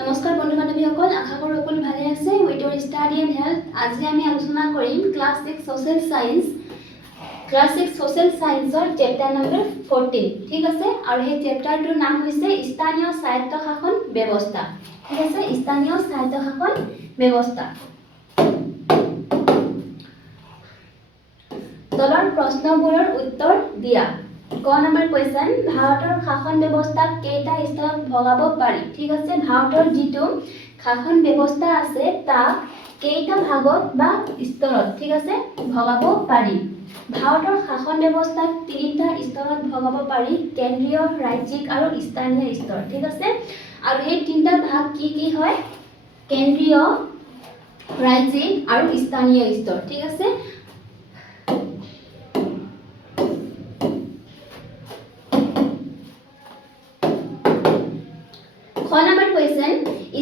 নমস্কাৰ বন্ধু বান্ধৱীসকল, আশা কৰোঁ সকলো ভালে আছে। With Euro study and health আজি আমি আলোচনা কৰিম ক্লাছ 6 ছ'চিয়েল ছায়েন্সৰ চেপ্টাৰ নম্বৰ 14। ঠিক আছে, আৰু সেই চেপ্টাৰটোৰ নাম হৈছে স্থানীয় স্বায়ত্তশাসন ব্যৱস্থা। ঠিক আছে, স্থানীয় স্বায়ত্তশাসন ব্যৱস্থা। তলৰ প্ৰশ্নবোৰৰ উত্তৰ দিয়া। ক নম্বৰ কুৱেশ্যন, ভাৰতৰ শাসন ব্যৱস্থাক কেইটা স্তৰত ভগাব পাৰি? ঠিক আছে, ভাৰতৰ যিটো শাসন ব্যৱস্থা আছে তাক কেইটা ভাগত বা স্তৰত ঠিক আছে ভগাব পাৰি। ভাৰতৰ শাসন ব্যৱস্থাক তিনিটা স্তৰত ভগাব পাৰি: কেন্দ্ৰীয়, ৰাজ্যিক আৰু স্থানীয় স্তৰ। ঠিক আছে, আৰু সেই তিনিটা ভাগ কি কি হয়? কেন্দ্ৰীয়, ৰাজ্যিক আৰু স্থানীয় স্তৰ। ঠিক আছে,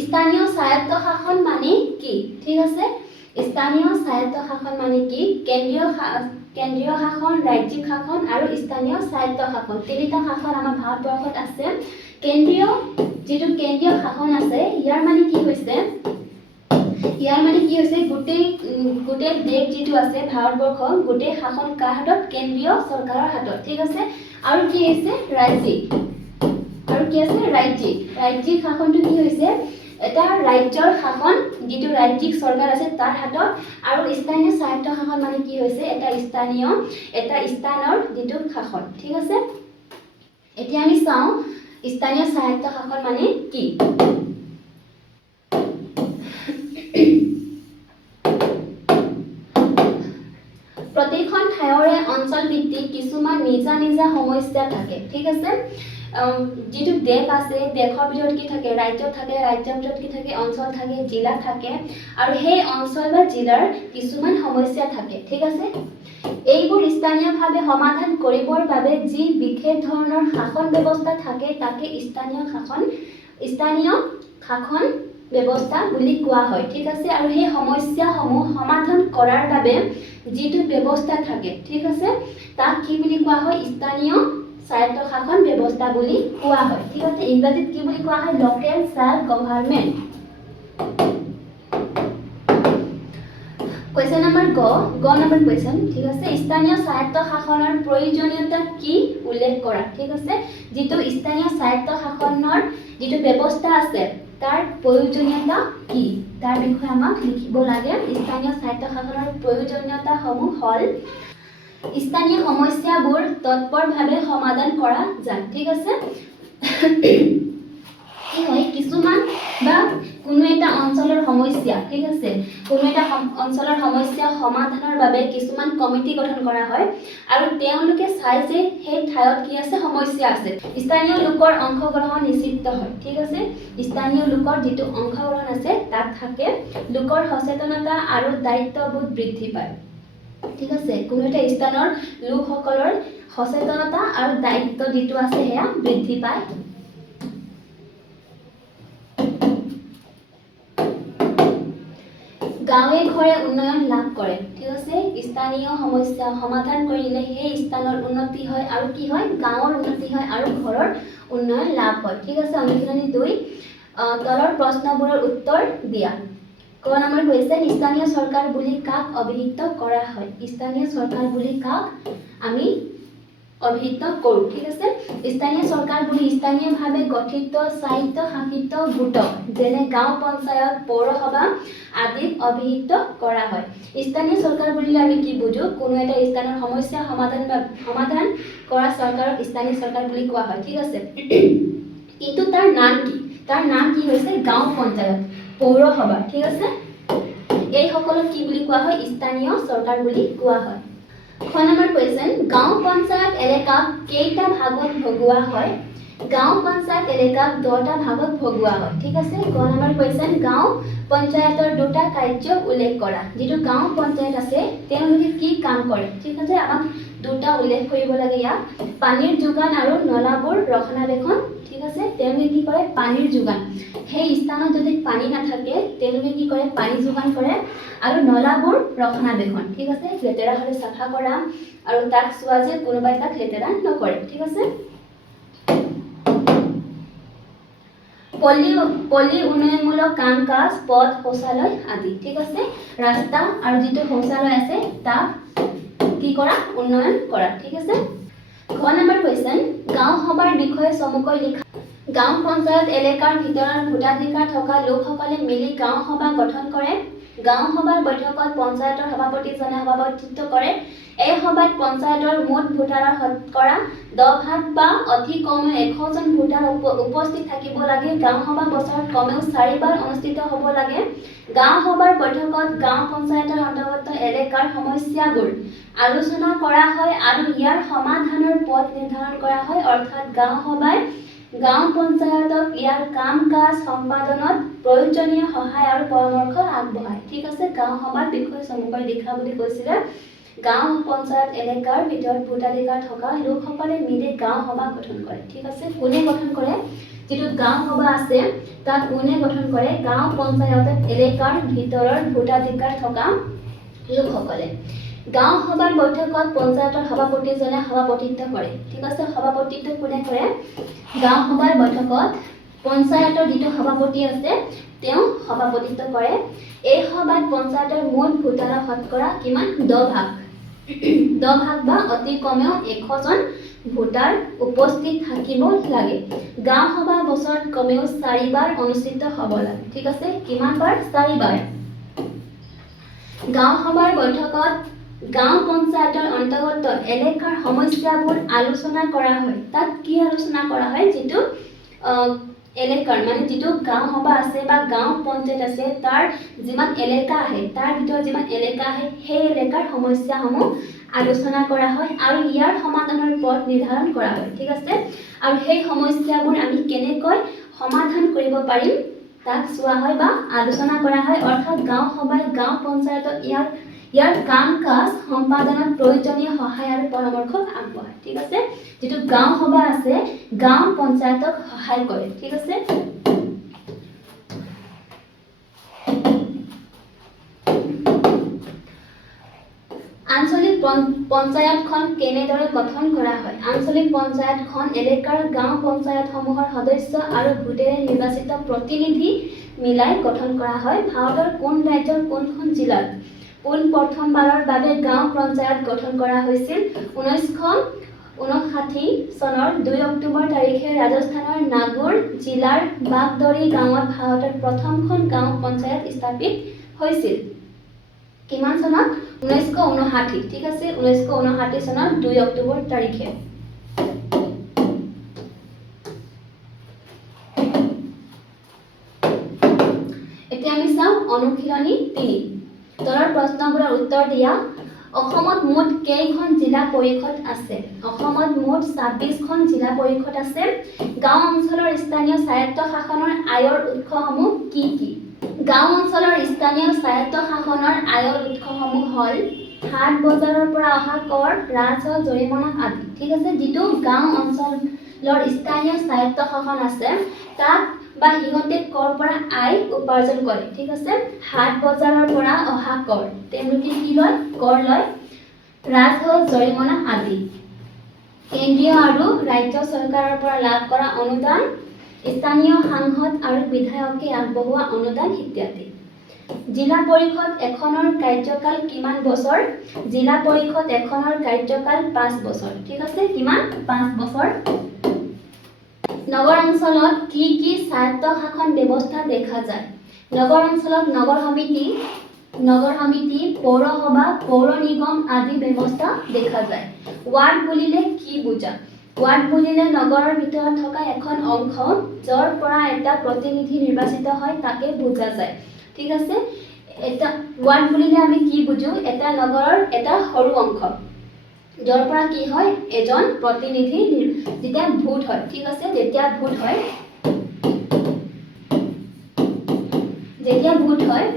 স্থানীয় স্বায়ত্তশাসন মানে কি? ঠিক আছে, স্থানীয় স্বায়ত্তশাসন মানে কি? কেন্দ্ৰীয় শাসন, ৰাজ্যিক শাসন আৰু স্থানীয় স্বায়ত্তশাসন, তিনিটা শাসন আমাৰ ভাৰতবৰ্ষত আছে। যিটো কেন্দ্ৰীয় শাসন আছে ইয়াৰ মানে কি হৈছে গোটেই দেশ যিটো আছে ভাৰতবৰ্ষ, গোটেই শাসন কাৰ হাতত? কেন্দ্ৰীয় চৰকাৰৰ হাতত। ঠিক আছে, আৰু কি হৈছে ৰাজ্যিক শাসনটো কি হৈছে? এটা ৰাজ্যৰ শাসন, যিটো ৰাজ্যিক চৰকাৰ আছে তাৰ হাতত। আৰু স্থানীয় স্বায়ত্ত শাসন মানে কি হৈছে? এটা স্থানৰ যিটো শাসন। ঠিক আছে, এতিয়া আমি চাওঁ স্থানীয় স্বায়ত্ত শাসন মানে কি। প্ৰতিখন ঠাইৰে অঞ্চল ভিত্তিক কিছুমান নিজা নিজা সমস্যা থাকে। ঠিক আছে, যিটো দেশ আছে, দেশৰ ভিতৰত কি থাকে? ৰাজ্য থাকে, ৰাজ্যৰ ভিতৰত কি থাকে? অঞ্চল থাকে, জিলা থাকে, আৰু সেই অঞ্চল বা জিলাৰ কিছুমান সমস্যা থাকে। ঠিক আছে, এইবোৰ স্থানীয়ভাৱে সমাধান কৰিবৰ বাবে যি বিশেষ ধৰণৰ শাসন ব্যৱস্থা থাকে তাকে স্থানীয় শাসন ব্যৱস্থা বুলি কোৱা হয়। ঠিক আছে, আৰু সেই সমস্যাসমূহ সমাধান কৰাৰ বাবে যিটো ব্যৱস্থা থাকে, ঠিক আছে, তাক কি বুলি কোৱা হয়? স্থানীয় স্বায়ত্তশাসন ব্যৱস্থা বুলি কোৱা হয়। ঠিক আছে, ইংৰাজীত কি বুলি কোৱা হয়? Local self government. Question number গ নম্বৰ কুৱেশ্যন। ঠিক আছে, স্থানীয় স্বায়ত্তশাসনৰ প্ৰয়োজনীয়তা কি উল্লেখ কৰা। ঠিক আছে, যিটো স্থানীয় স্বায়ত্তশাসনৰ যিটো ব্যৱস্থা আছে তাৰ প্ৰয়োজনীয়তা কি, তাৰ বিষয়ে আমাক লিখিব লাগে। স্থানীয় স্বায়ত্তশাসনৰ প্ৰয়োজনীয়তাসমূহ হ'ল: স্থানীয় সমস্যাবোৰ তৎপৰভাৱে সমাধান কৰা যায়। ঠিক আছে, কি হয়? কিছুমান বা কোনো এটা অঞ্চলৰ সমস্যা, ঠিক আছে, কোনো এটা অঞ্চলৰ সমস্যা সমাধানৰ বাবে কিছুমান কমিটি গঠন কৰা হয়, আৰু তেওঁলোকে চাই যে সেই ঠাইত কি আছে? সমস্যা আছে। স্থানীয় লোকৰ অংশগ্ৰহণ নিশ্চিত হয়। ঠিক আছে, স্থানীয় লোকৰ যিটো অংশগ্ৰহণ আছে তাত থাকে, লোকৰ সচেতনতা আৰু দায়িত্ববোধ বৃদ্ধি পায়। ঠিক আছে, কোনো এটা স্থানৰ লোকসকলৰ সচেতনতা আৰু দায়িত্ব যিটো আছে সেয়া বৃদ্ধি পায়। গাঁৱে ঘৰে উন্নয়ন লাভ কৰে। ঠিক আছে, স্থানীয় সমস্যা সমাধান কৰিলে সেই স্থানৰ উন্নতি হয়, আৰু কি হয়? গাঁৱৰ উন্নতি হয় আৰু ঘৰৰ উন্নয়ন লাভ হয়। ঠিক আছে, অনুশীলনী 2, তলৰ প্ৰশ্নবোৰৰ উত্তৰ দিয়া। ক নম্বৰ কুৱেশ্যন, স্থানীয় চৰকাৰ বুলি কাক অভিহিত কৰা হয়? স্থানীয় চৰকাৰ বুলি কাক আমি অভিহিত কৰোঁ? ঠিক আছে, স্থানীয় চৰকাৰ বুলি স্থানীয়ভাৱে গঠিত স্বায়ত্তশাসিত গোটক যেনে গাঁও পঞ্চায়ত, পৌৰসভা আদিক অভিহিত কৰা হয়। স্থানীয় চৰকাৰ বুলিলে আমি কি বুজো? কোনো এটা স্থানৰ সমস্যা সমাধান কৰা চৰকাৰক স্থানীয় চৰকাৰ বুলি কোৱা হয়। ঠিক আছে, কিন্তু তাৰ নাম কি? তাৰ নাম কি হৈছে? গাঁও পঞ্চায়ত, পৌৰসভা। ঠিক আছে, এই সকলক কি বুলি কোৱা হয়? স্থানীয় চৰকাৰ বুলি কোৱা হয়। খ নম্বৰ কুৱেশ্যন, গাঁও পঞ্চায়ত এলেকাক কেইটা ভাগত ভগোৱা হয়? গাঁও পঞ্চায়ত এলেকাক 10টা ভাগত ভগোৱা হয়। ঠিক আছে, গ নম্বৰ কুৱেশ্যন, গাঁও পঞ্চায়তৰ 2টা কাৰ্য উল্লেখ কৰা। যিটো গাঁও পঞ্চায়ত আছে তেওঁলোকে কি কাম কৰে? ঠিক আছে, আমাক 2টা উল্লেখ কৰিব লাগে ইয়াত: পানীৰ যোগান আৰু নলাবোৰ ৰক্ষণাবেক্ষণ। ঠিক আছে, তেওঁলোকে কি কৰে? পানীৰ যোগান। সেই স্থানত যদি পানী নাথাকে তেওঁলোকে কি কৰে? পানী যোগান কৰে, আৰু নলাবোৰ ৰক্ষণাবেক্ষণ। ঠিক আছে, লেতেৰা হ'লে চাফা কৰা আৰু তাক চোৱা যে কোনোবাই তাক লেতেৰা নকৰে। ঠিক আছে, পল্লী উন্নয়নমূলক কাম কাজ পথ শৌচালয় আদি ঠিক আছে ৰাস্তা আৰু যিটো শৌচালয় আছে তাক কি কৰা উন্নয়ন কৰা ঠিক আছে ঘ নম্বৰ কোৱেশ্চন গাঁও সভাৰ বিষয়ে চমুকৈ লিখা গাঁও পঞ্চায়ত এলেকাৰ ভিতৰত ভোটাধিকাৰ থকা লোকসকলে মিলি গাঁও সভা গঠন কৰে গাঁও সভাৰ বৈঠকত পঞ্চায়তৰ সভাপতিজনে সভাপতিত্ব কৰে এই সভাত পঞ্চায়তৰ মুঠ ভোটাৰৰ শতকৰা 10% বা অতি কমেও 100 জন ভোটাৰ উপস্থিত থাকিব লাগে গাঁও সভা বছৰত কমেও 4 বাৰ অনুষ্ঠিত হ'ব লাগে গাঁও সভাৰ বৈঠকত গাঁও পঞ্চায়তৰ অন্তৰ্গত এলেকাৰ সমস্যাবোৰ আলোচনা কৰা হয় আৰু ইয়াৰ সমাধানৰ পথ নিৰ্ধাৰণ কৰা হয় অৰ্থাৎ গাঁও সভাই গাঁও পঞ্চায়তক ইয়াৰ কাম কাজ সম্পাদনত প্ৰয়োজনীয় সহায় আৰু পৰামৰ্শ আগবঢ়ায় ঠিক আছে গাঁও সভাৰ বিষয়ে চমুকৈ লিখা বুলি কৈছিলে গাঁও পঞ্চায়ত এলেকাৰ ভিতৰত ভোটাধিকাৰ থকা লোকসকলে মিলি গাঁও সভা গঠন কৰে ঠিক আছে কোনে গঠন কৰে যেটো গাঁও সভা আছে তাক কোনে গঠন কৰে গাঁও পঞ্চায়ত এলেকাৰ ভিতৰত ভোটাধিকাৰ থকা লোকসকলে গাঁও সভাৰ বৈঠকত পঞ্চায়তৰ সভাপতিজনে সভাপতিত্ব কৰে ঠিক আছে সভাপতিত্ব কোনে কৰে গাঁও সভাৰ বৈঠকত পঞ্চায়তৰ যিটো সভাপতি আছে তেওঁ সভাপতিত্ব কৰে এই সভাত পঞ্চায়তৰ মুঠ ভোটাৰৰ শতকৰা কিমান 10% বা অতি কমেও 100 জন ভোটাৰ উপস্থিত থাকিব লাগে গাঁও সভা বছৰত কমেও 4 বাৰ অনুষ্ঠিত হ'ব লাগে ঠিক আছে কিমান বাৰ 4 বাৰ গাঁও সভাৰ বৈঠকত গাঁও পঞ্চায়তৰ অন্তৰ্গত এলেকাৰ সমস্যাবোৰ আলোচনা কৰা হয় তাত কি আলোচনা কৰা হয় যেটো এলেকাৰ মানে যেটো গাঁও সভা আছে বা গাঁও পঞ্চায়ত আছে তাৰ যিমান এলেকা আছে তাৰ ভিতৰত যিমান এলেকা আছে সেই এলেকাৰ সমস্যাসমূহ আলোচনা কৰা হয় আৰু ইয়াৰ সমাধানৰ পথ নিৰ্ধাৰণ কৰা হয় ঠিক আছে আৰু সেই সমস্যাবোৰ আমি কেনেকৈ সমাধান কৰিব পাৰিম তাক চোৱা হয় বা আলোচনা কৰা হয় অৰ্থাৎ গাঁও সভাই গাঁও পঞ্চায়তক ইয়াৰ কাম কাজ সম্পাদনত প্ৰয়োজনীয় সহায় আৰু পৰামৰ্শ আগবঢ়ায় ঠিক আছে যেটো গাঁও সভা আছে গাঁও পঞ্চায়তক সহায় কৰে ঠিক আছে আঞ্চলিক পঞ্চায়তখন কেনেদৰে গঠন কৰা হয় আঞ্চলিক পঞ্চায়তখন এলেকাৰ গাঁও পঞ্চায়তসমূহৰ সদস্য আৰু ভোটেৰে নিৰ্বাচিত প্ৰতিনিধি মিলাই গঠন কৰা হয় ভাৰতৰ কোন ৰাজ্যৰ কোনখন জিলাত পোন প্ৰথমবাৰৰ বাবে গাঁও পঞ্চায়ত গঠন কৰা হৈছিল 1959 চনৰ 2 অক্টোবৰ তাৰিখে ৰাজস্থানৰ নাগৌৰ জিলাৰ বাগদৰি গাঁৱত ভাৰতৰ প্ৰথমখন গাঁও পঞ্চায়ত স্থাপিত হৈছিল কিমান চনত 1959 ঠিক আছে 1959 চনৰ 2 অক্টোবৰ তাৰিখে এতিয়া আমি চাওঁ অনুশীলনী 3 তলৰ প্ৰশ্নবোৰৰ উত্তৰ দিয়া অসমত মুঠ কেইখন জিলা পৰিষদ আছে অসমত মুঠ 26খন জিলা পৰিষদ আছে গাঁও অঞ্চলৰ স্থানীয় স্বায়ত্তশাসনৰ আয়ৰ উৎসসমূহ কি কি গাঁও অঞ্চলৰ স্থানীয় স্বায়ত্তশাসনৰ আয়ৰ উৎসসমূহ হ'ল হাট বজাৰৰ পৰা অহা কৰ ৰাজহ জৰিমনা আদি ঠিক আছে যেটো গাঁও অঞ্চলৰ স্থানীয় স্বায়ত্তশাসন আছে তাক বা হিহতে কৰ পৰা আয় উপাৰ্জন কৰে ঠিক আছে হাট বজাৰৰ পৰা অহা কৰ তেওঁলোকে কি লয় কৰ লয় ৰাজহ জৰিমনা আদি কেন্দ্ৰীয় আৰু ৰাজ্য চৰকাৰৰ পৰা লাভ কৰা অনুদান স্থানীয় সাংসদ আৰু বিধায়কে আগবঢ়োৱা অনুদান ইত্যাদি জিলা পৰিষদ এখনৰ কাৰ্যকাল কিমান বছৰ জিলা পৰিষদ এখনৰ কাৰ্যকাল 5 বছৰ ঠিক আছে কিমান 5 বছৰ নগৰ অঞ্চলত কি কি স্বায়ত্তশাসন ব্যৱস্থা দেখা যায় নগৰ অঞ্চলত নগৰ সমিতি পৌৰসভা পৌৰ নিগম আদি ব্যৱস্থা দেখা যায় ওয়াৰ্ড বুলিলে কি বুজা ওয়াৰ্ড বুলিলে নগৰৰ ভিতৰত থকা এখন অংশ যৰ পৰা এটা প্ৰতিনিধি নিৰ্বাচিত হয় তাকে বুজা যায় ঠিক আছে এটা ওয়াৰ্ড বুলিলে আমি কি বুজো এটা নগৰৰ এটা সৰু অংশ যৰ পৰা কি হয় এজন প্ৰতিনিধি যেতিয়া ভোট হয় ঠিক আছে যেতিয়া ভোট হয়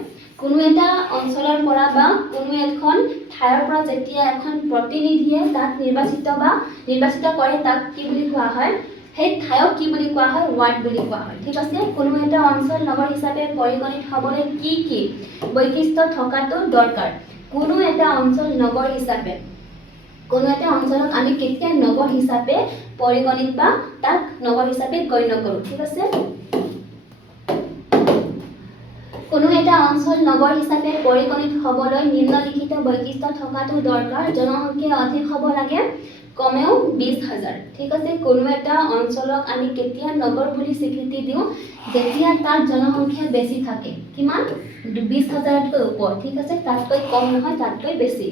কোনো এটা অঞ্চলৰ পৰা বা কোনো এখন ঠাইৰ পৰা যেতিয়া এখন প্ৰতিনিধিয়ে তাক নিৰ্বাচিত কৰে তাক কি বুলি কোৱা হয় সেই ঠাইক কি বুলি কোৱা হয় ওয়াৰ্ড বুলি কোৱা হয় ঠিক আছে কোনো এটা অঞ্চল নগৰ হিচাপে পৰিগণিত হ'বলৈ কি কি বৈশিষ্ট্য থকাটো দৰকাৰ কোনো এটা অঞ্চল নগৰ হিচাপে কোনো এটা অঞ্চলক আমি কেতিয়া নগৰ হিচাপে পৰিগণিত বা তাক নগৰ হিচাপে গণ্য কৰোঁ ঠিক আছে কোনো এটা অঞ্চল নগৰ হিচাপে পৰিগণিত হ'বলৈ নিম্নলিখিত বৈশিষ্ট্য থকাটো দৰকাৰ। জনসংখ্যা অধিক হ'ব লাগে, কমেও 20,000। ঠিক আছে, কোনো এটা অঞ্চলক আমি কেতিয়া নগৰ বুলি স্বীকৃতি দিওঁ, যেতিয়া তাৰ জনসংখ্যা বেছি থাকে। কিমান? 20,000তকৈ ওপৰ। ঠিক আছে, তাতকৈ কম নহয়, তাতকৈ বেছি।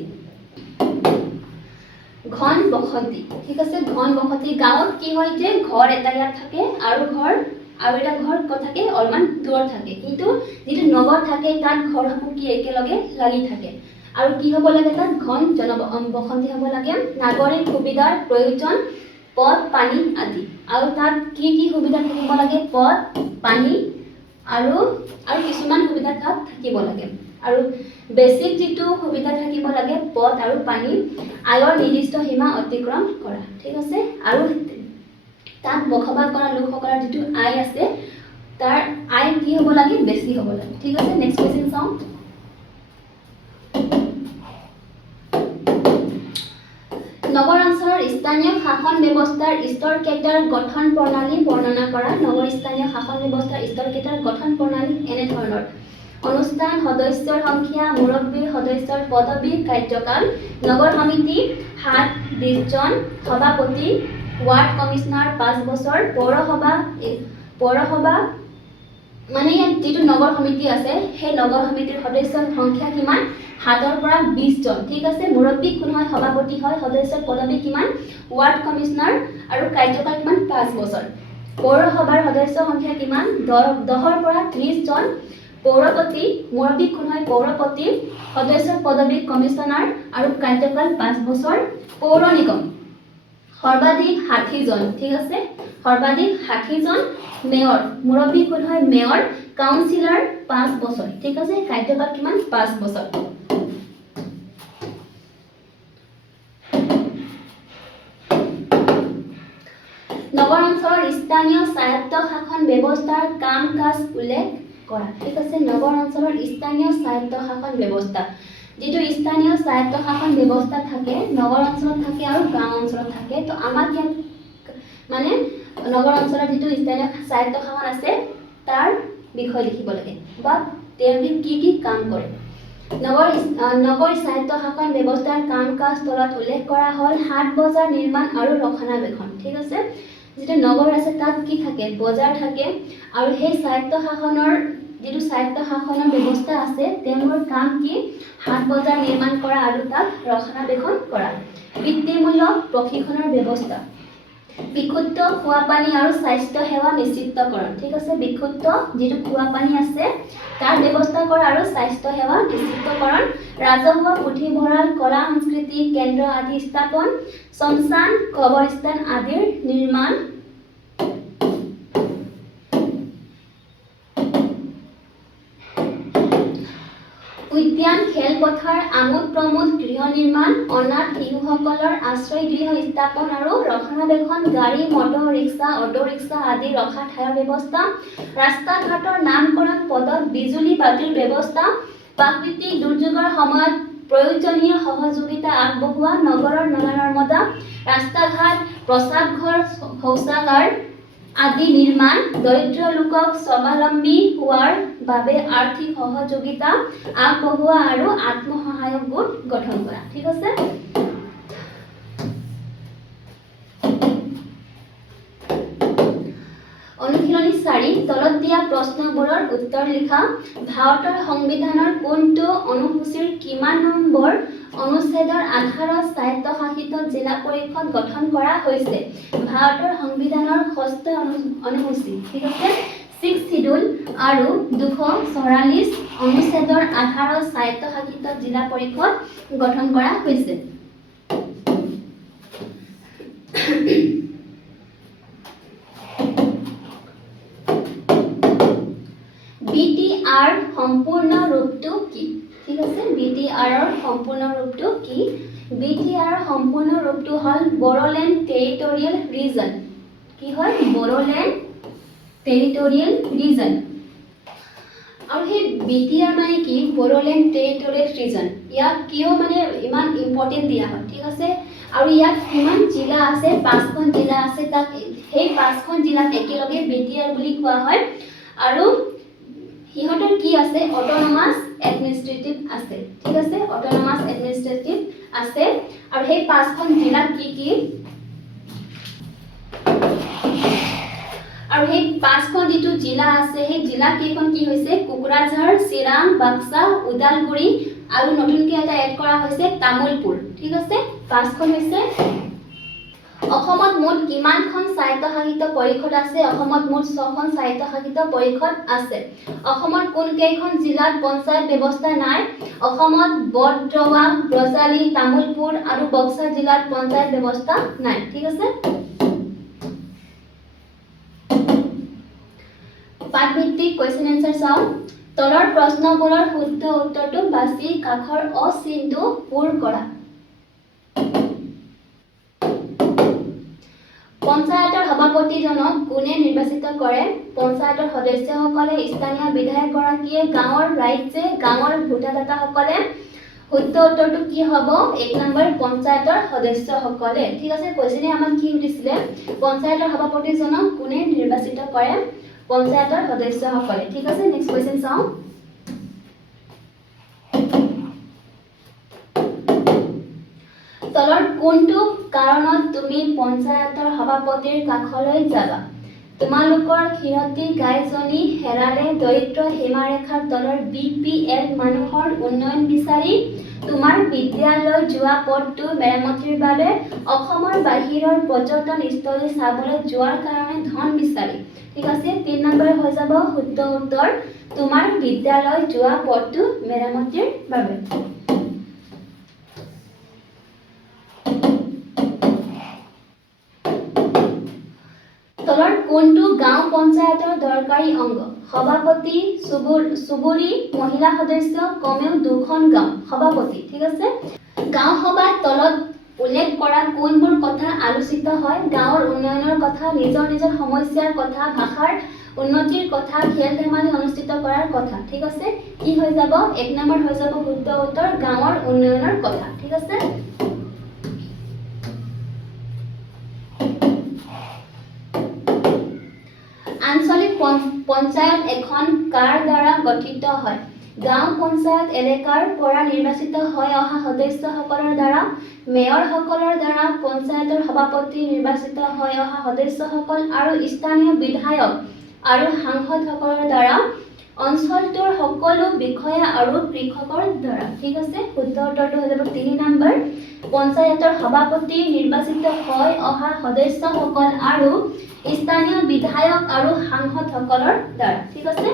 ঘন বসতি। ঠিক আছে, ঘন বসতি। গাঁৱত কি হয় যে ঘৰ এটা ইয়াত থাকে আৰু এটা ঘৰ থাকে অলপমান দূৰত থাকে, কিন্তু যিটো নগৰ থাকে তাত ঘৰসমূহ কি একেলগে লাগি থাকে। আৰু কি হ'ব লাগে, তাত ঘন বসতি হ'ব লাগে। নাগৰিক সুবিধাৰ প্ৰয়োজন, পথ, পানী আদি। আৰু তাত কি কি সুবিধা থাকিব লাগে? পথ, পানী আৰু কিছুমান সুবিধা তাত থাকিব লাগে। আৰু বেছিক যিটো সুবিধা থাকিব লাগে, পথ আৰু পানী, আয়ৰ নিৰ্দিষ্ট সীমা অতিক্ৰম কৰা। ঠিক আছে, আৰু তাত বসবাস কৰা লোকসকলৰ যিটো আয় আছে, তাৰ আয় কি হ'ব লাগে? বেছি হ'ব লাগে। ঠিক আছে, নেক্সট কুৱেশ্যন চাওঁ। নগৰ অঞ্চলৰ স্থানীয় শাসন ব্যৱস্থাৰ স্তৰ কেইটাৰ গঠন প্ৰণালী বৰ্ণনা কৰা। নগৰ স্থানীয় শাসন ব্যৱস্থাৰ স্তৰ কেইটাৰ গঠন প্ৰণালী এনেধৰণৰ: অনুষ্ঠান, সদস্যৰ সংখ্যা, মুৰব্বী, সদস্যৰ পদবী, কাৰ্যকাল। নগৰ সমিতি 7-20 জন, সভাপতি, ৱাৰ্ড কমিশনাৰ 5 বছৰ, পৌৰসভা মানে ইয়াত যিটো নগৰ সমিতি আছে সেই নগৰ সমিতিৰ সদস্যৰ সংখ্যা কিমান? 7 পৰা 20 জন। ঠিক আছে, মুৰব্বী কোন হয়? সভাপতি হয়। সদস্যৰ পদবী কিমান? ৱাৰ্ড কমিশনাৰ, আৰু কাৰ্যকাল কিমান? 5 বছৰ। পৌৰসভাৰ সদস্য সংখ্যা কিমান? 10 পৰা 30 জন। পৌৰপতি, মুৰব্বী কোন হয়? পৌৰপতি, সদস্যৰ পদবী কমিশনাৰ, আৰু কাৰ্যকাল 5 বছৰ। পৌৰ নিগম সৰ্বাধিক 60 জন। ঠিক আছে, সৰ্বাধিক 60 জন। মেয়ৰ, মুৰব্বী কোন হয়? মেয়ৰ। কাউন্সিলৰ 5 বছৰ। ঠিক আছে, কাৰ্যকাল কিমান? 5 বছৰ। নগৰ অঞ্চলৰ স্থানীয় স্বায়ত্ত শাসন ব্যৱস্থাৰ কাম কাজ উল্লেখ কৰা। ঠিক আছে, নগৰ অঞ্চলৰ স্থানীয় স্বায়ত্ত শাসন ব্যৱস্থা, যিটো স্থানীয় স্বায়ত্ত শাসন ব্যৱস্থা থাকে, নগৰ অঞ্চলত থাকে আৰু গাঁও অঞ্চলত থাকে। তো আমাক ইয়াত মানে নগৰ অঞ্চলৰ যিটো স্থানীয় স্বায়ত্ত শাসন আছে তাৰ বিষয়ে লিখিব লাগে, বা তেওঁলোকে কি কি কাম কৰে। নগৰ স্বায়ত্ত শাসন ব্যৱস্থাৰ কাম কাজ তলত উল্লেখ কৰা হ'ল: হাট বজাৰ নিৰ্মাণ আৰু ৰক্ষণাবেক্ষণ। ঠিক আছে, যিটো নগৰ আছে তাত কি থাকে? বজাৰ থাকে। আৰু সেই স্বায়ত্ত শাসনৰ ব্যৱস্থা আছে, তেওঁলোকৰ কাম কি? হাট বজাৰ নিৰ্মাণ কৰা আৰু তাক ৰক্ষণাবেক্ষণ কৰা। বৃত্তিমূলক প্ৰশিক্ষণৰ ব্যৱস্থা, বিশুদ্ধ খোৱা পানী আৰু স্বাস্থ্য সেৱা নিশ্চিতকৰণ। ঠিক আছে, বিশুদ্ধ যিটো খোৱা পানী আছে তাৰ ব্যৱস্থা কৰা আৰু স্বাস্থ্য সেৱা নিশ্চিতকৰণ। ৰাজহুৱা পুথিভঁৰাল, কলা সংস্কৃতি কেন্দ্ৰ আদি স্থাপন। শ্মশান, কবৰস্থান আদিৰ নিৰ্মাণ। উদ্যান, খেলপথাৰ, আমোদ প্ৰমোদ গৃহ নিৰ্মাণ। অনাথ শিশুসকলৰ আশ্ৰয় গৃহ স্থাপন আৰু ৰক্ষণাবেক্ষণ। গাড়ী, মটৰ ৰিক্সা, অটো ৰিক্সা আদি ৰখা ঠাইৰ ব্যৱস্থা। ৰাস্তা ঘাটৰ নামকৰণ পদত বিজুলী বাতিৰ ব্যৱস্থা। প্ৰাকৃতিক দুৰ্যোগৰ সময়ত প্ৰয়োজনীয় সহযোগিতা আগবঢ়োৱা। নগৰৰ নলা নৰ্দমা, ৰাস্তা ঘাট, প্ৰস্ৰাৱঘৰ, শৌচাগাৰ আদি নিৰ্মাণ। দৰিদ্ৰ লোকক স্বাৱলম্বী হোৱাৰ বাবে আৰ্থিক সহযোগিতা আগবঢ়োৱা আৰু আত্মসহায়ক গোট গঠন কৰা। ঠিক আছে, অনুশীলনী 4, তলত দিয়া প্ৰশ্নবোৰৰ উত্তৰ লিখা। ভাৰতৰ সংবিধানৰ কোনটো অনুসূচীৰ কিমান নম্বৰ অনুচ্ছেদৰ আধাৰত স্বায়ত্তশাসিত জিলা পৰিষদ গঠন কৰা হৈছে? ভাৰতৰ সংবিধানৰ 6ষ্ঠ অনুসূচী। ঠিক আছে, 6th শিডিউল আৰু 244 অনুচ্ছেদৰ আধাৰত স্বায়ত্তশাসিত জিলা পৰিষদ গঠন কৰা হৈছে। BTR সম্পূৰ্ণ ৰূপটো কি? ঠিক আছে, BTR সম্পূৰ্ণ ৰূপটো কি? BTR সম্পূৰ্ণ ৰূপটো হ'ল বড়োলেণ্ড টেৰিটৰিয়েল ৰিজন। কি হয়? Bodoland territorial region. আৰু সেই BTR মানে কি? Bodoland territorial region. ইয়াক কিয় মানে ইমান ইম্পৰ্টেণ্ট দিয়া হয়? ঠিক আছে, আৰু ইয়াত কিমান জিলা আছে? 5খন জিলা আছে। তাক সেই 5খন জিলাক একেলগে BTR বুলি কোৱা হয়। আৰু সিহঁতৰ কি আছে? অটোনমাস এডমিনিষ্ট্ৰেটিভ আছে ঠিক আছে অটোনমাস এডমিনিষ্ট্ৰেটিভ আছে আৰু সেই পাঁচখন জিলাত কি আৰু সেই পাঁচখন যেটো জিলা আছে সেই জিলা কেইখন কি হৈছে কোকৰাঝাৰ চিৰাং বাক্সা উদালগুৰি আৰু নতুনকৈ এটা এড কৰা হৈছে তামুলপুৰ ঠিক আছে পাঁচখন হৈছে অসমত মুঠ কিমানখন স্বায়ত্তশাসিত পৰিষদ আছে অসমত মুঠ 6খন স্বায়ত্তশাসিত পৰিষদ আছে অসমত কোন কেইখন জিলাত পঞ্চায়ত ব্যৱস্থা নাই অসমত বৰদোৱা ব্ৰজালি তামুলপুৰ আৰু বক্সা জিলাত পঞ্চায়ত ব্যৱস্থা নাই ঠিক আছে পাঠভিত্তিক কোৱেশ্চন এনসাৰ চাও তলৰ প্ৰশ্নবোৰৰ শুদ্ধ উত্তৰটো বাছি কাখৰ অ চিনটো পূৰ কৰা পঞ্চায়তৰ সভাপতিজনক কোনে নিৰ্বাচিত কৰে পঞ্চায়তৰ সদস্যসকলে স্থানীয় বিধায়ক গৰাকীয়ে গাঁৱৰ ৰাইজে গাঁৱৰ ভোটাৰদাতাসকলে শুদ্ধ উত্তৰটো কি হ'ব 1 নম্বৰ পঞ্চায়তৰ সদস্যসকলে ঠিক আছে কোৱেশ্চনে আমাক কি সুধিছিলে পঞ্চায়তৰ সভাপতিজনক কোনে নিৰ্বাচিত কৰে পঞ্চায়তৰ সদস্যসকলে ঠিক আছে নেক্সট কোৱেশ্চন চাও তলৰ কোনটো কাৰণত তুমি পঞ্চায়তৰ সভাপতিৰ কাষলৈ যাবা তোমালোকৰ ক্ষীৰতী গাইজনী হেৰালে দৰিদ্ৰ সীমাৰেখাৰ তলৰ বিপিএল মানুহৰ উন্নয়ন বিচাৰি তোমাৰ বিদ্যালয় যোৱা পথটো মেৰামতিৰ বাবে অসমৰ বাহিৰৰ পৰ্যটনস্থলী চাবলৈ যোৱাৰ কাৰণে ধন বিচাৰি ঠিক আছে 3 নম্বৰ হৈ যাব শুদ্ধ উত্তৰ তোমাৰ বিদ্যালয় যোৱা পথটো মেৰামতিৰ বাবে তলৰ কোনটো গাঁও পঞ্চায়তৰ দৰকাৰী অংগ সভাপতি চুবুৰী মহিলা সদস্য কমেও 2খন গাঁও সভাপতি ঠিক আছে গাঁও সভাত তলত উল্লেখ কৰা কোনবোৰ কথা আলোচিত হয় গাঁৱৰ উন্নয়নৰ কথা নিজৰ সমস্যাৰ কথা ভাষাৰ উন্নতিৰ কথা খেল ধেমালি অনুষ্ঠিত কৰাৰ কথা ঠিক আছে কি হৈ যাব 1 নম্বৰ হৈ যাব শুদ্ধ উত্তৰ গাঁৱৰ উন্নয়নৰ কথা ঠিক আছে আঞ্চলিক পঞ্চায়ত এখন কাৰ দ্বাৰা গঠিত হয় গাঁও পঞ্চায়ত এলেকাৰ পৰা নিৰ্বাচিত হৈ অহা সদস্যসকলৰ দ্বাৰা মেয়ৰসকলৰ দ্বাৰা পঞ্চায়তৰ সভাপতি নিৰ্বাচিত হৈ অহা সদস্যসকল আৰু স্থানীয় বিধায়ক আৰু সাংসদসকলৰ দ্বাৰা অঞ্চলটোৰ সকলো বিষয়া আৰু কৃষকৰ দ্বাৰা ঠিক আছে শুদ্ধ উত্তৰটো হৈ যাব 3 নম্বৰ পঞ্চায়তৰ সভাপতি নিৰ্বাচিত হৈ অহা সদস্যসকল আৰু স্থানীয় বিধায়ক আৰু সাংসদসকলৰ দ্বাৰা ঠিক আছে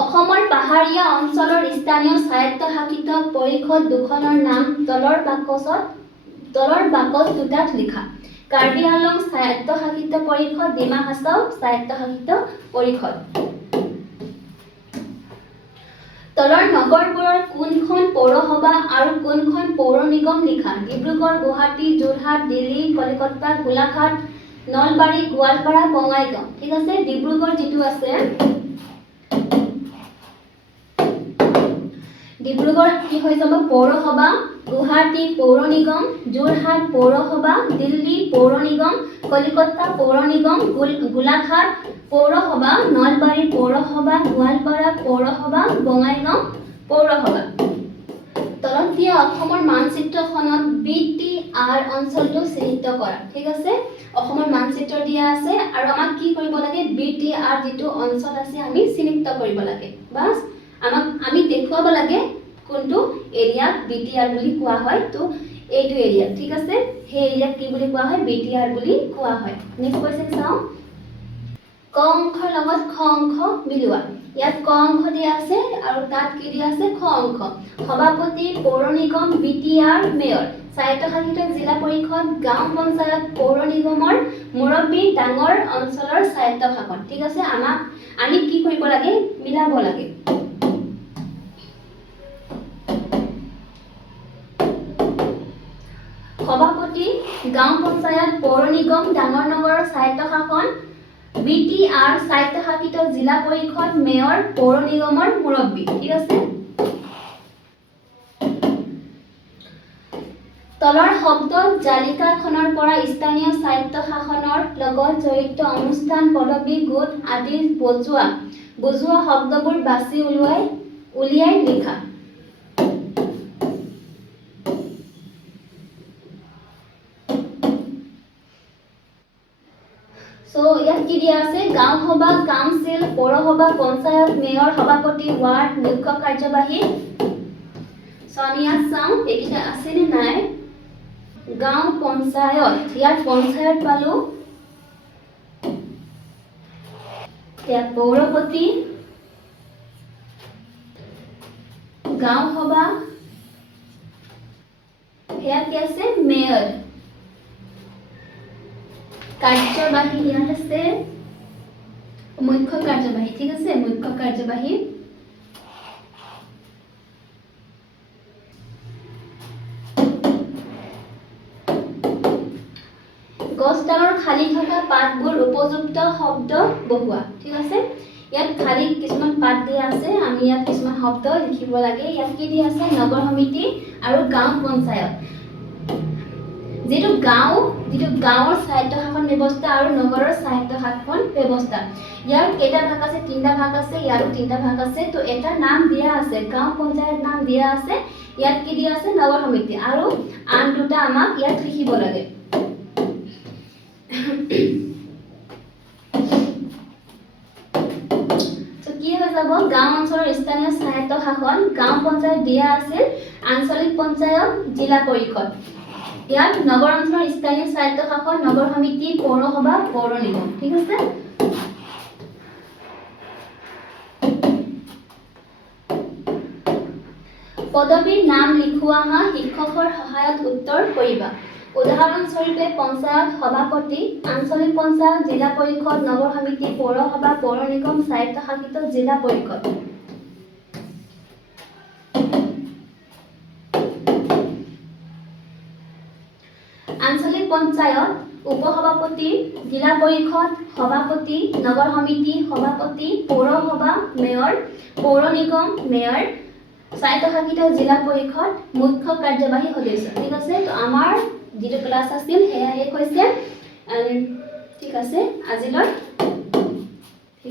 অসমৰ পাহাৰীয়া অঞ্চলৰ স্থানীয় স্বায়ত্তশাসিত পৰিষদ দুখনৰ নাম তলৰ বাকচ দুটাত লিখা কাৰ্বি আংলং স্বায়ত্তশাসিত পৰিষদ ডিমা হাছাও স্বায়ত্তশাসিত পৰিষদ তলৰ নগৰবোৰৰ কোনখন পৌৰসভা আৰু কোনখন পৌৰ নিগম লিখা ডিব্ৰুগড় গুৱাহাটী যোৰহাট দিল্লী কলকাতা গোলাঘাট নলবাৰী গোৱালপাৰা বঙাইগাঁও ঠিক আছে ডিব্ৰুগড় যেটো আছে ডিব্ৰুগড় কি হৈ যাব পৌৰসভা গুৱাহাটী পৌৰ নিগম যোৰহাট পৌৰসভা দিল্লী পৌৰ নিগম কলকাতা পৌৰ নিগম গোলাঘাট পৌৰসভা নলবাৰী পৌৰসভা গোৱালপাৰা পৌৰসভা বঙাইগাঁও পৌৰসভা তলত দিয়া অসমৰ মানচিত্ৰখনত BTR অঞ্চলটো চিহ্নিত কৰা ঠিক আছে অসমৰ মানচিত্ৰ দিয়া আছে আৰু আমাক কি কৰিব লাগে BTR যেটো অঞ্চল আছে আমি চিহ্নিত কৰিব লাগে বাস আমি দেখুৱাব লাগে কোনটো এৰিয়া BTR বুলি কোৱা হয় তো এইটো এৰিয়া ঠিক আছে সেই এৰিয়া কি বুলি কোৱা হয় BTR বুলি কোৱা হয় নেক্সট কোৱেশ্চন চাও ক অংশৰ লগত খ অংশ মিলোৱা ইয়াত ক অংশ দিয়া আছে আৰু তাত কি দিয়া আছে খ অংশ সভাপতি পৌৰ নিগম BTR মেয়ৰ স্বায়ত্তশাসিত জিলা পৰিষদ গাঁও পঞ্চায়ত পৌৰ নিগমৰ মুৰব্বী ডাঙৰ অঞ্চলৰ স্বায়ত্তশাসন ঠিক আছে আমি কি কৰিব লাগে মিলাব লাগে সভাপতি গাঁও পঞ্চায়ত পৌৰ নিগম ডাঙৰ নগৰৰ স্বায়ত্তশাসন BTR স্বায়ত্তশাসিত জিলা পৰিষদ মেয়ৰ পৌৰ নিগমৰ মুৰব্বী ঠিক আছে তলৰ শব্দ জালিকাখনৰ পৰা স্থানীয় স্বায়ত্তশাসনৰ লগত জড়িত অনুষ্ঠান পদবী গোট আদি বুজোৱা শব্দবোৰ বাছি উলিয়াই লিখা সো ইয়াত কি দিয়া আছে গাঁও সভা কাউন্সিল পৌৰসভা পঞ্চায়ত মেয়ৰ সভাপতি ৱাৰ্ড মুখ্য কাৰ্যবাহী সোনিয়া চাও এইকেইটা আছে নে নাই গাঁও পঞ্চায়ত ইয়াত পঞ্চায়ত পালো ইয়াত পৌৰপতি গাঁও সভা ইয়াত কি আছে মেয়ৰ কাৰ্যবাহী ইয়াত আছে মুখ্য কাৰ্যবাহী ঠিক আছে মুখ্য কাৰ্যবাহী গছডালৰ খালি থকা পাতবোৰ উপযুক্ত শব্দ বহুৱা ঠিক আছে ইয়াত খালি কিছুমান পাত দিয়া আছে আমি ইয়াত কিছুমান শব্দ লিখিব লাগে ইয়াত কি দিয়া আছে নগৰ সমিতি আৰু গাঁও পঞ্চায়ত যেটো গাঁৱৰ স্বায়ত্তশাসন ব্যৱস্থা আৰু নগৰৰ স্বায়ত্তশাসন ব্যৱস্থা ইয়াৰ কেইটা ভাগ আছে তিনটা ভাগ আছে ইয়াৰো তিনটা ভাগ আছে তো এটা নাম দিয়া আছে গাঁও পঞ্চায়ত নাম দিয়া আছে ইয়াত কি দিয়া আছে নগৰ সমিতি আৰু আন দুটা আমাক ইয়াত লিখিব লাগে তো কি হৈ যাব গাঁও অঞ্চলৰ স্থানীয় স্বায়ত্তশাসন গাঁও পঞ্চায়ত দিয়া আছিল আঞ্চলিক পঞ্চায়ত জিলা পৰিষদ ইয়াত নগৰ অঞ্চলৰ স্থানীয় স্বায়ত্তশাসন নগৰ সমিতি পৌৰসভা পৌৰ নিগম ঠিক আছে পদবীৰ নাম লিখোৱা শিক্ষকৰ সহায়ত উত্তৰ কৰিবা উদাহৰণস্বৰূপে পঞ্চায়ত সভাপতি আঞ্চলিক পঞ্চায়ত জিলা পৰিষদ নগৰ সমিতি পৌৰসভা পৌৰ নিগম স্বায়ত্তশাসিত জিলা পৰিষদ আঞ্চলিক পঞ্চায়ত উপসভাপতি জিলা পৰিষদ সভাপতি নগৰ সমিতি সভাপতি পৌৰসভা মেয়ৰ পৌৰ নিগম মেয়ৰ স্বায়ত্তশাসিত জিলা পৰিষদ মুখ্য কাৰ্যবাহী সদস্য ঠিক আছে তো আমাৰ যেটো ক্লাস আছিল হেয়া শেষ হৈছে ঠিক আছে আজিলৈ